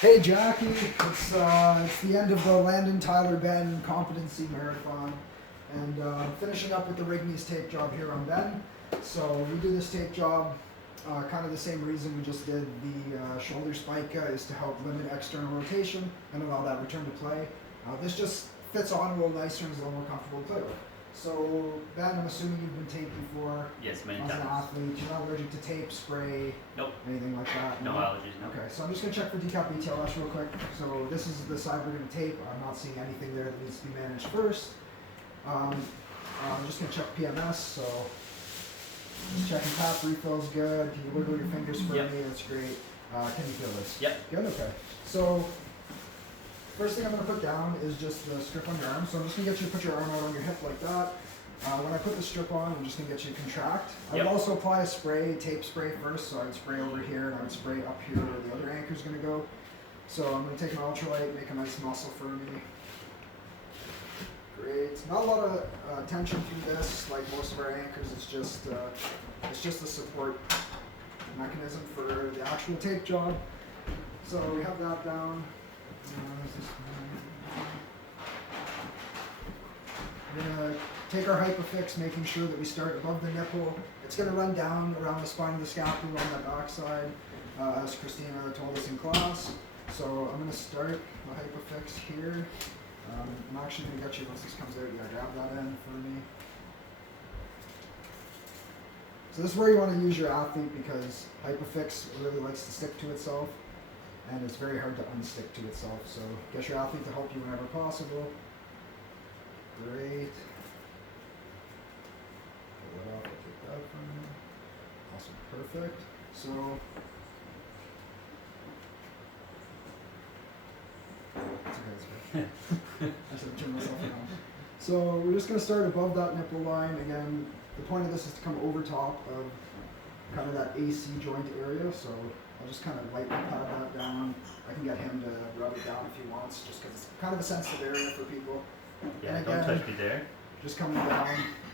Hey Jackie, it's the end of the Landon Tyler Ben competency marathon, and finishing up with the Rigneys tape job here on Ben. So we do this tape job kind of the same reason we just did the shoulder spica, is to help limit external rotation and allow that return to play. This just fits on a little nicer and is a little more comfortable to play with. So Ben, I'm assuming you've been taped before. Yes, many As times. an athlete, you're not allergic to tape, spray, Nope. anything like that? No allergies, no. Okay, so I'm just going to check for decap BTLS real quick. So this is the side we're going to tape. I'm not seeing anything there that needs to be managed first. I'm just going to check PMS. So just checking tap refill's good. Can you wiggle your fingers for Yep. me? That's great. Can you feel this? Yep. Good, okay. So first thing I'm going to put down is just the strip on your arm. So I'm just going to get you to put your arm out on your hip like that. When I put the strip on, I'm just going to get you to contract. I would also apply a spray, tape spray first. So I'd spray over here and I would spray up here where the other anchor is going to go. So I'm going to take an ultralight, make a nice muscle for me. Great. Not a lot of tension through this, like most of our anchors. It's just a support mechanism for the actual tape job. So we have that down. We're going to take our hypofix, making sure that we start above the nipple. It's going to run down around the spine of the scapula on that back side, as Christina told us in class. So I'm going to start the hypofix here. I'm actually going to get you, once this comes out, you got to grab that end for me. So this is where you want to use your athlete, because hypofix really likes to stick to itself, and it's very hard to unstick to itself. So get your athlete to help you whenever possible. Great. Pull that off, I'll take that from you. Awesome, perfect. So, it's okay, it's okay. I should have turned myself around. So we're just going to start above that nipple line. Again, the point of this is to come over top of kind of that AC joint area. So I'll just kind of lightly pat that down. I can get him to rub it down if he wants, just because it's kind of a sensitive area for people. Yeah, And don't again, touch me there. just coming down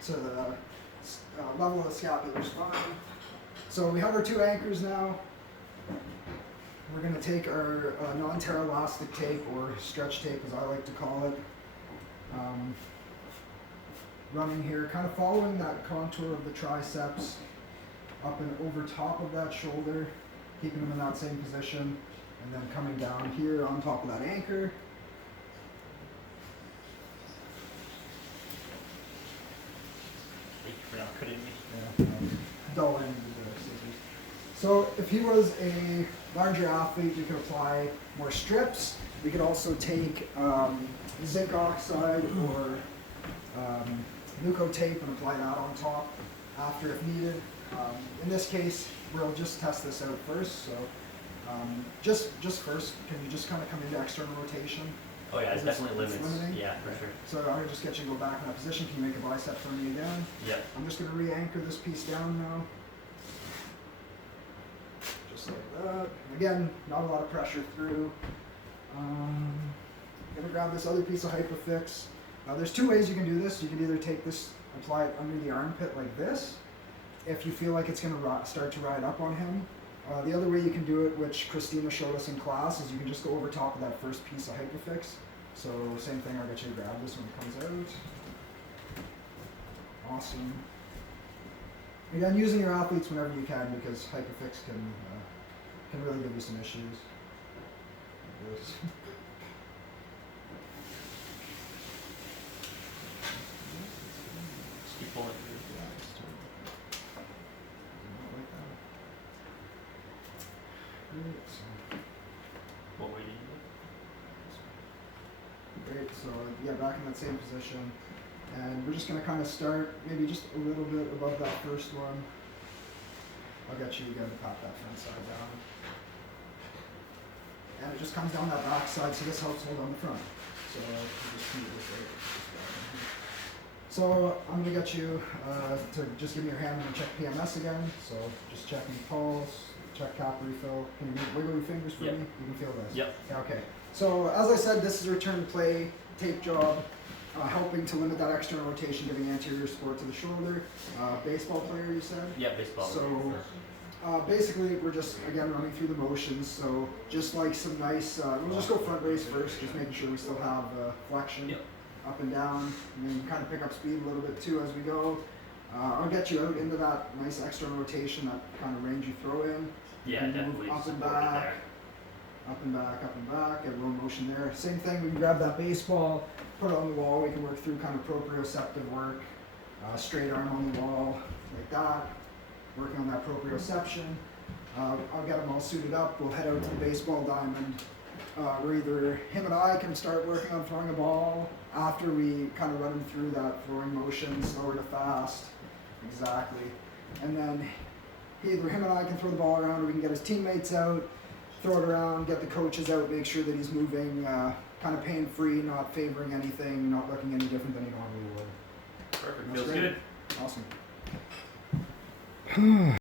to the level of the scapular spine. So we have our two anchors now. We're going to take our non-tear elastic tape, or stretch tape as I like to call it. Running here, kind of following that contour of the triceps up and over top of that shoulder, keeping them in that same position, and then coming down here on top of that anchor. Thank you for not cutting me. Yeah, dull end of the scissors. So if he was a larger athlete, we could apply more strips. We could also take zinc oxide or Nuco tape and apply that on top after if needed. In this case, we'll just test this out first. So just first, can you just kind of come into external rotation? Oh yeah, it's definitely it's limits. limiting? Yeah, for sure. So I'm going to just get you to go back in that position. Can you make a bicep for me again? Yep. I'm just going to re-anchor this piece down now. Just like that. Again, not a lot of pressure through. I'm going to grab this other piece of hypofix. Now there's two ways you can do this. You can either take this, apply it under the armpit like this, if you feel like it's going to start to ride up on him. The other way you can do it, which Christina showed us in class, is you can just go over top of that first piece of hypofix. So same thing, I'll get you to grab this when it comes out. Awesome. Again, using your athletes whenever you can, because hypofix can really give you some issues. Just keep pulling. What way do you do? Great, so yeah, back in that same position. And we're just going to kind of start maybe just a little bit above that first one. I'll get you again to pop that front side down. And it just comes down that back side, so this helps hold on the front. So you just keep this right. So I'm going to get you to just give me your hand and check PMS again. So just checking pulse, check cap refill. Can you wiggle your fingers for Yep. me? You can feel this? Yep. Okay. So as I said, this is a return to play tape job, helping to limit that external rotation, giving anterior support to the shoulder. Baseball player, you said? Yeah, baseball. So Basically, we're just, again, running through the motions, so just like some nice, we'll just go front race first, just making sure we still have flexion Yep. up and down, and then kind of pick up speed a little bit too as we go. I'll get you out into that nice extra rotation, that kind of range you throw in. Yeah, And move definitely up and supported back. there. Up and back, get a little motion there. Same thing, we can grab that baseball, put it on the wall, we can work through kind of proprioceptive work, straight arm on the wall, like that, working on that proprioception. I'll get them all suited up, we'll head out to the baseball diamond, where either him and I can start working on throwing a ball after we kind of run him through that throwing motion, slower to fast, exactly. And then either him and I can throw the ball around, or we can get his teammates out, throw it around, get the coaches out, make sure that he's moving kind of pain-free, not favoring anything, not looking any different than he normally would. Perfect. That's Feels great. good. Awesome.